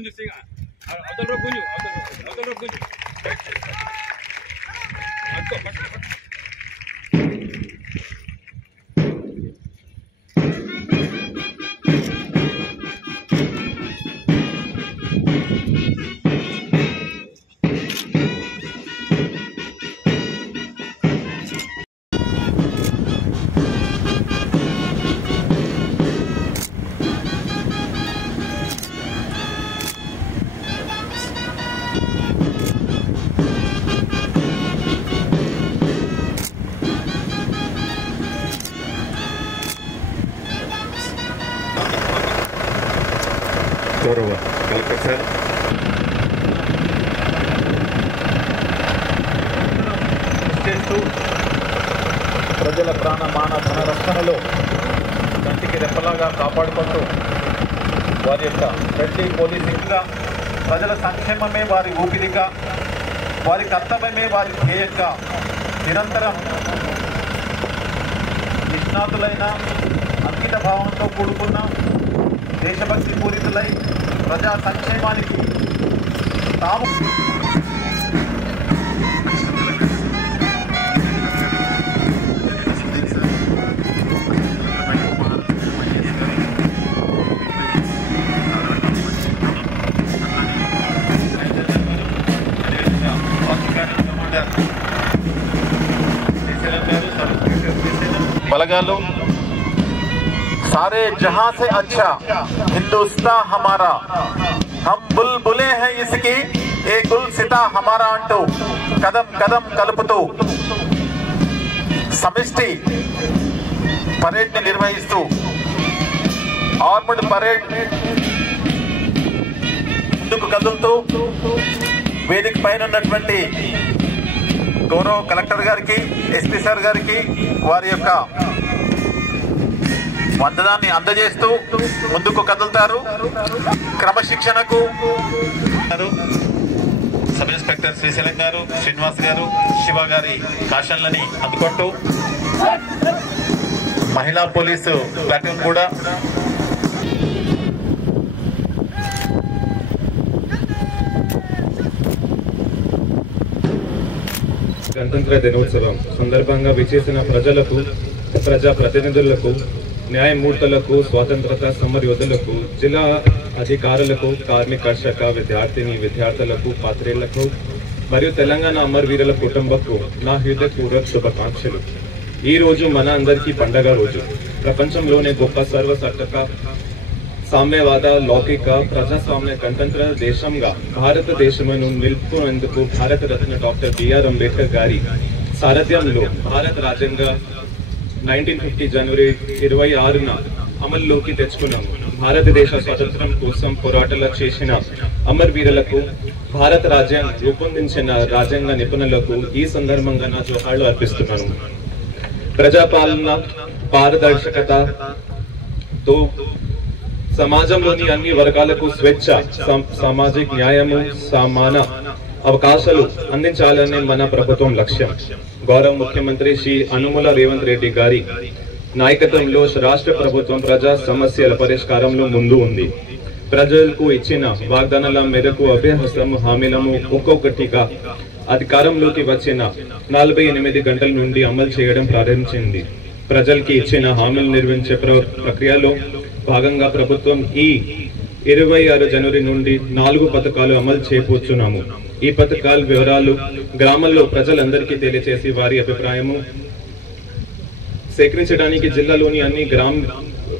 గుంజు సిగా అవతల రో గుంజు అవతల రో గుంజు అక్కో గౌరవ కలెక్టర్ సార్, చేస్తూ ప్రజల ప్రాణ మాన ధన రక్షణలో కంటికి రెప్పలాగా కాపాడుకుంటూ వారి యొక్క ఫ్రెండ్లీ పోలీసింగ్గా ప్రజల సంక్షేమమే వారి ఊపిరిగా, వారి కర్తవ్యమే వారి ధ్యేయంగా నిరంతరం నిష్ణాతులైన అంకిత భావంతో కూడుకున్న దేశభక్తి పూరితులై ప్రజా సంక్షేమానికి తాము బలగాలు सारे जहां से अच्छा हिंदुस्तान हमारा, हम बुलबुले हैं इसकी ए गुलसिता हमारा अंटू कदम कदम कलपुतू సమిష్టి పరేడ్ ని నిర్వహిస్తూ ఆర్మడ్ పరేడ్ ముందుకు కదులుతూ వేదిక పైన ఉన్నటువంటి గౌరవ కలెక్టర్ గారికి, ఎస్పీ సార్ గారికి వారి యొక్క వందనాన్ని అందజేస్తూ ముందుకు కదులుతారు. క్రమశిక్షణకు సబ్ ఇన్స్పెక్టర్ శ్రీశైలం గారు, శ్రీనివాస్ గారు, శివ గారి కాషన్లని అందుకుంటూ మహిళా పోలీసు ప్లాటూన్ కూడా గణతంత్ర దినోత్సవం సందర్భంగా విచ్చేసిన ప్రజలకు, ప్రజా ప్రతినిధులకు, న్యాయమూర్తులకు, స్వాతంత్రత సమరయోధులకు, జిల్లా అధికారులకు, కార్మిక శాఖ విద్యార్థులకు, పాత్రికులకు మరియు తెలంగాణ అమరవీరుల కుటుంబకు నా హృదయపూర్వక శుభాకాంక్షలు. ఈ రోజు మన అందరికీ పండగ రోజు. ప్రపంచంలోనే గొప్ప సర్వసత్తక సామ్యవాద, లౌకిక, ప్రజాస్వామ్య గణతంత్ర దేశంగా భారతదేశమును నిలుపుకునేందుకు భారతరత్న డాక్టర్ బిఆర్ అంబేద్కర్ గారి సారథ్యంలో భారత రాజ్యాంగ 1950 జనవరి 26న అమల్లోకి తెచ్చుకున్నాము. భారతదేశ స్వాతంత్రం కోసం పోరాటాలు చేసిన అమరవీరులకు, భారత రాజ్యాంగం రూపొందించిన రాజ్యాంగ నిపుణులకు ఈ సందర్భంగా నా జోహార్లు అర్పిస్తున్నాను. ప్రజాపాలన, పారదర్శకతతో సమాజంలోని అన్ని వర్గాలకు స్వేచ్ఛ, సామాజిక న్యాయము, సమాన అవకాశాలు అందించాలనే మన ప్రభుత్వం లక్ష్యం. గౌరవ ముఖ్యమంత్రి శ్రీ అనుముల రేవంత్ రెడ్డి గారి నాయకత్వంలో రాష్ట్ర ప్రభుత్వం ప్రజా సమస్యల పరిష్కారంలో ముందు ఉంది. ప్రజలకు ఇచ్చిన వాగ్దానాల మేరకు అభ్యహస్తము హామీలను ఒక్కొక్కటిగా అధికారంలోకి వచ్చిన 48 గంటల నుండి అమలు చేయడం ప్రారంభించింది. ప్రజలకి ఇచ్చిన హామీలు నిర్వహించే ప్రక్రియలో భాగంగా ప్రభుత్వం ఈ 26 జనవరి నుండి 4 పథకాలు అమలు చేయబోతున్నాము. ఈ పథకాల వివరాలు గ్రామాల్లో ప్రజలందరికీ తెలియజేసి వారి అభిప్రాయము సేకరించడానికి జిల్లాలోని అన్ని గ్రామ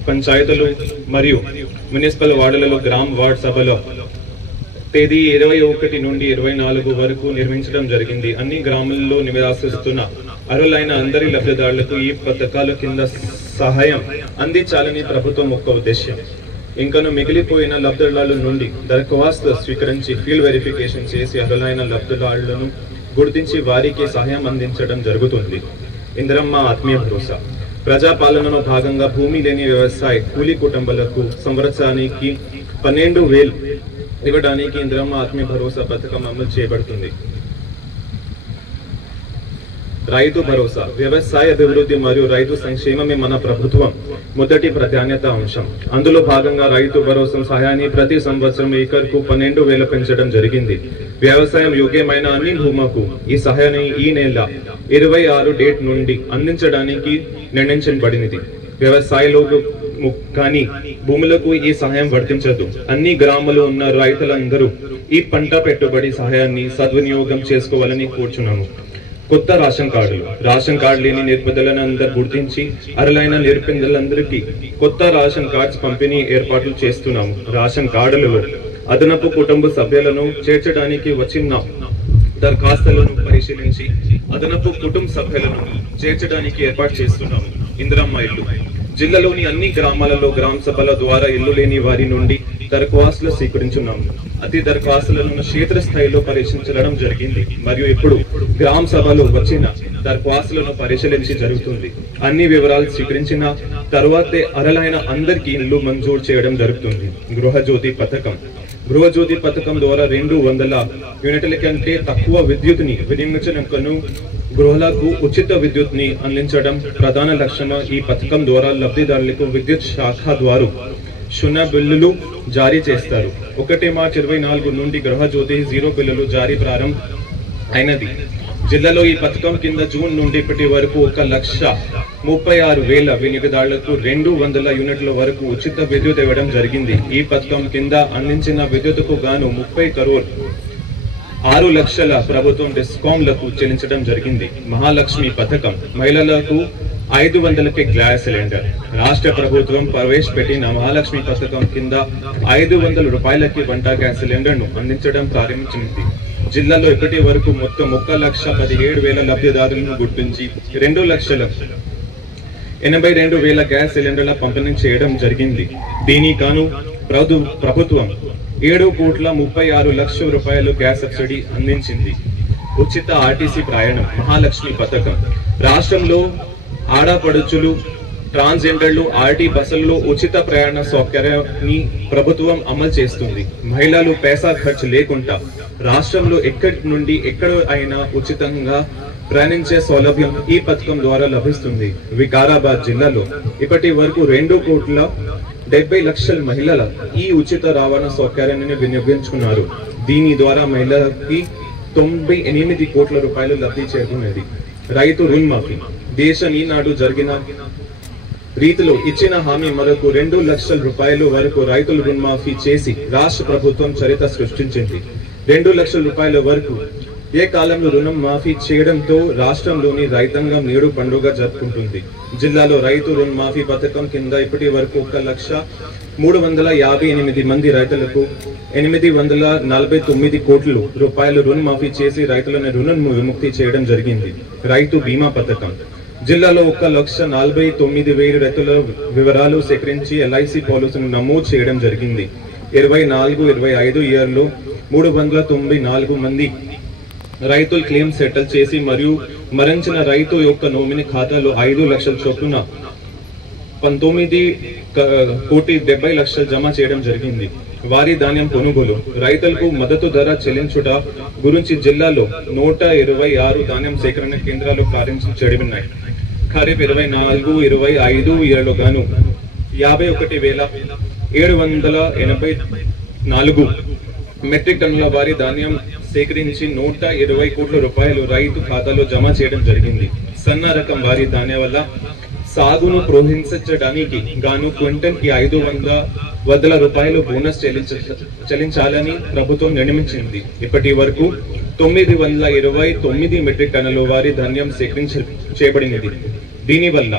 పంచాయతీలు మరియు మున్సిపల్ వార్డులలో వార్డ్ సభలో తేదీ 21 నుండి 24 వరకు నిర్వహించడం జరిగింది. అన్ని గ్రామాల్లో నివాసిస్తున్న అర్హులైన అందరి లబ్ధిదారులకు ఈ పథకాల కింద సహాయం అందించాలని ప్రభుత్వం ముఖ్య ఉద్దేశం. ఇంకను మిగిలిపోయిన లబ్ధిదారుల నుండి దరఖాస్తు స్వీకరించి ఫీల్డ్ వెరిఫికేషన్ చేసి అర్హులైన లబ్ధిదారులను గుర్తించి వారికి సహాయం అందించడం జరుగుతుంది. ఇందిరమ్మ ఆత్మీయ భరోసా ప్రజాపాలనలో భాగంగా భూమి లేని వ్యవసాయ కూలీ కుటుంబాలకు సంవత్సరానికి 12,000 ఇవ్వడానికి ఇందిరమ్మ ఆత్మీయ భరోసా పథకం అమలు చేయబడుతుంది. రైతు భరోసా, వ్యవసాయ అభివృద్ధి మరియు రైతు సంక్షేమమే మన ప్రభుత్వం మొదటి ప్రాధాన్యత అంశం. అందులో భాగంగా రైతు భరోసా సహాయాన్ని ప్రతి సంవత్సరం ఏకర్కు 12,000 పెంచడం జరిగింది. వ్యవసాయం యోగ్యమైన అన్ని భూములకు ఈ సహాయాన్ని ఈ నెల 26 డేట్ నుండి అందించడానికి నిర్ణయించబడినది. వ్యవసాయంలో కానీ భూములకు ఈ సహాయం వర్తించదు. అన్ని గ్రామాల్లో ఉన్న రైతులందరూ ఈ పంట పెట్టుబడి సహాయాన్ని సద్వినియోగం చేసుకోవాలని కోరుచున్నాము. కొత్త రేషన్ కార్డు లేని నిరుపేదలను అందరూ గుర్తించి అర్హులైన నిరుపేదలందరికీ కొత్త రేషన్ కార్డ్స్ పంపిణీ ఏర్పాట్లు చేస్తున్నాము. రేషన్ కార్డులలో అదనపు కుటుంబ సభ్యులను చేర్చడానికి వచ్చిన దరఖాస్తులను పరిశీలించి అదనపు కుటుంబ సభ్యులను చేర్చడానికి ఏర్పాటు చేస్తున్నాము. ఇందిరమ్మ ఇల్లు జిల్లాలోని అన్ని గ్రామాలలో గ్రామ సభల ద్వారా ఇల్లు లేని వారి నుండి దరఖాస్తులు స్వీకరించున్నాము. అతి దరఖాస్తులను క్షేత్రస్థాయిలో పరిశీలించడం జరిగింది మరియు ఇప్పుడు గ్రామ సభలో వచ్చిన దరఖాస్తులను పరిశీలించి జరుగుతుంది. అన్ని వివరాలు స్వీకరించిన తర్వాతే అర్హులైన అందరికీ ఇల్లు మంజూరు చేయడం జరుగుతుంది. గృహజ్యోతి పథకం ద్వారా 200 యూనిట్ల కంటే తక్కువ విద్యుత్ని వినియోగించడం గృహాలకు ఉచిత విద్యుత్ని అందించడం ప్రధాన లక్ష్యం. ఈ పథకం ద్వారా లబ్ధిదారులకు విద్యుత్ శాఖ ద్వారా 0 బిల్లులు జారీ చేస్తారు. 1 మార్చి 2024 నుండి గృహజ్యోతి 0 బిల్లులు జారీ ప్రారంభం అయినది. జిల్లాలో ఈ పథకం కింద జూన్ నుండి ఇప్పటి వరకు 1,36,000 వినియోగదారులకు 200 యూనిట్ల వరకు ఉచిత విద్యుత్ ఇవ్వడం జరిగింది. ఈ పథకం కింద అందించిన విద్యుత్కు గాను 30 crore 6 లక్షల ప్రభుత్వం డిస్కాంలకు చెల్లించడం జరిగింది. మహాలక్ష్మి పథకం మహిళలకు 500కి గ్యాస్ సిలిండర్. రాష్ట్ర ప్రభుత్వం ప్రవేశపెట్టిన మహాలక్ష్మి పథకం కింద 500 రూపాయలకి వంట గ్యాస్ సిలిండర్ను అందించడం ప్రారంభించింది. జిల్లాలో ఇప్పటి వరకు మొత్తం 1,17,000 లబ్ధిదారులను గుర్తించి 2,82,000 గ్యాస్ సిలిండర్ల పంపిణీ చేయడం జరిగింది. దీనికి గాను ప్రభుత్వం 7,36,00,000 రూపాయలు గ్యాస్ సబ్సిడీ అందించింది. ఉచిత ఆర్టీసీ ప్రయాణం మహాలక్ష్మి పథకం రాష్ట్రంలో ఆడపడుచులు ట్రాన్స్జెండర్లు ఆర్టీ బస్సుల్లో ఉచిత ప్రయాణ సౌకర్యాన్ని ప్రభుత్వం అమలు చేస్తుంది. మహిళలు పైసా ఖర్చు లేకుండా రాష్ట్రంలో ఎక్కడి నుండి ఎక్కడ అయినా ఉచితంగా ప్రయాణించే సౌలభ్యం ఈ పథకం ద్వారా లభిస్తుంది. వికారాబాద్ జిల్లాలో ఇప్పటి వరకు 2,70,00,000 మహిళల ఈ ఉచిత రవాణా సౌకర్యాన్ని వినియోగించుకున్నారు. దీని ద్వారా మహిళలకి 98 కోట్ల రూపాయలు లబ్ధి చేరుకున్నది. రైతు రుణమాఫీ దేశం ఈనాడు జరిగిన రీతిలో ఇచ్చిన హామీ మరొక 2 లక్షల రూపాయల వరకు రైతుల రుణమాఫీ చేసి రాష్ట్ర ప్రభుత్వం చరిత్ర సృష్టించింది. 2 లక్షల రూపాయల వరకు ఏ కాలంలో రుణం మాఫీ చేయడంతో రాష్ట్రంలోని రైతాంగం నేడు పండుగ జరుపుకుంటుంది. జిల్లాలో రైతు రుణమాఫీ పథకం కింద ఇప్పటి వరకు 1,358 మంది రైతులకు 849 కోట్ల రూపాయలు రుణమాఫీ చేసి రైతులను రుణం విముక్తి చేయడం జరిగింది. రైతు బీమా పథకం జిల్లాలో 1,49,000 రైతుల వివరాలు సేకరించి LIC పాలసీని నమోదు చేయడం జరిగింది. 24-25 ఇయర్లో 394 మంది రైతులు క్లెయిమ్ సెటిల్ చేసి మరియు మరణించిన రైతు యొక్క నోమినీ ఖాతాలో 5 లక్షల చొప్పున 19,70,00,000 జమ చేయడం జరిగింది. వారి ధాన్యం కొనుగోలు రైతులకు మద్దతు ధర చెల్లించుట గురించి జిల్లాలో 126 ధాన్యం సేకరణ కేంద్రాలు ప్రారంభించబడినాయి. ఖరీఫ్ 24-25 ఇయర్లో గాను 51,784 మెట్రిక్ టన్నుల వారి ధాన్యం సేకరించి 120 కోట్ల రూపాయలు రైతు ఖాతాలో జమ చేయడం జరిగింది. సన్న రకం వారి ధాన్యం వల్ల సాగును ప్రోత్సహించడానికి గాను క్వింటల్కి 500 రూపాయలు బోనస్ చెల్లించాలని ప్రభుత్వం నిర్ణయించింది. ఇప్పటి వరకు 929 మెట్రిక్ టన్నుల వారి ధాన్యం సేకరించబడినది. దీనివల్ల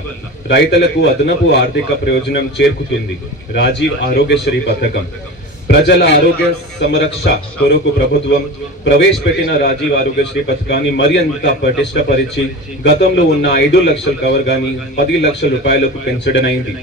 రైతులకు అదనపు ఆర్థిక ప్రయోజనం చేకూరుతుంది. రాజీవ్ ఆరోగ్యశ్రీ పథకం ప్రజల ఆరోగ్య సంరక్ష కొరకు ప్రభుత్వం ప్రవేశపెట్టిన రాజీవ్ ఆరోగ్యశ్రీ పథకాన్ని మరింత పటిష్టపరిచి గతంలో ఉన్న 5 లక్షల కవర్ గాని 10 లక్షల రూపాయలకు పెంచడమైంది.